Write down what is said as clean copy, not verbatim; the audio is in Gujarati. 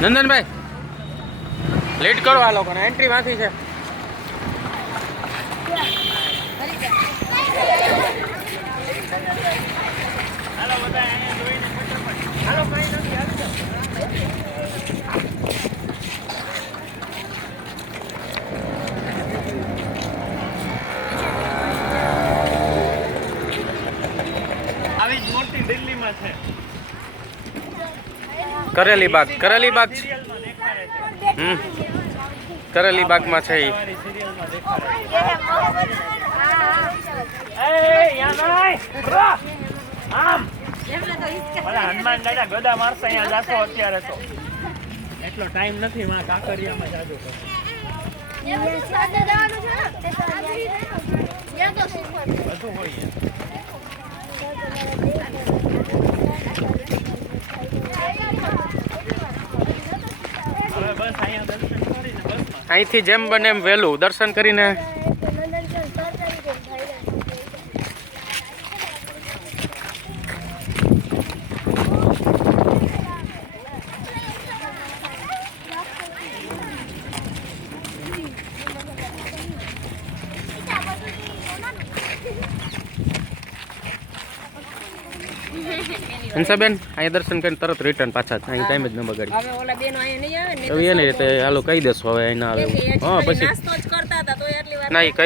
નંદનભાઈ લેટ કરો આ લોકોને, એન્ટ્રી માંથી છે. આવી જ મૂર્તિ દિલ્હીમાં છે. કરેલી બાગ કરેલી બાગમાં છે ઈ. હનુમાન દાદા ગદા મારશે અહીંયા જાશો અત્યારે તો એટલો ટાઈમ નથી. માં કાકરિયામાં જાજો બધું હોય. હવે બસ અહીંયા દર્શન કરીને બસમાં અહીંથી જેમ બને એમ વહેલું દર્શન કરીને હંસાબેન અહીંયા દર્શન કરીને તરત રિટર્ન પાછા અહીં ટાઈમ જ ન બગાડી. હવે ઓલા બેનો અહીંયા નહીં આવે ને હવે એની રીતે હાલો કહી દેશો હવે અહીં ના આવે. હા પછી નાસ્તો જ કરતા હતા તો એટલી વાર ના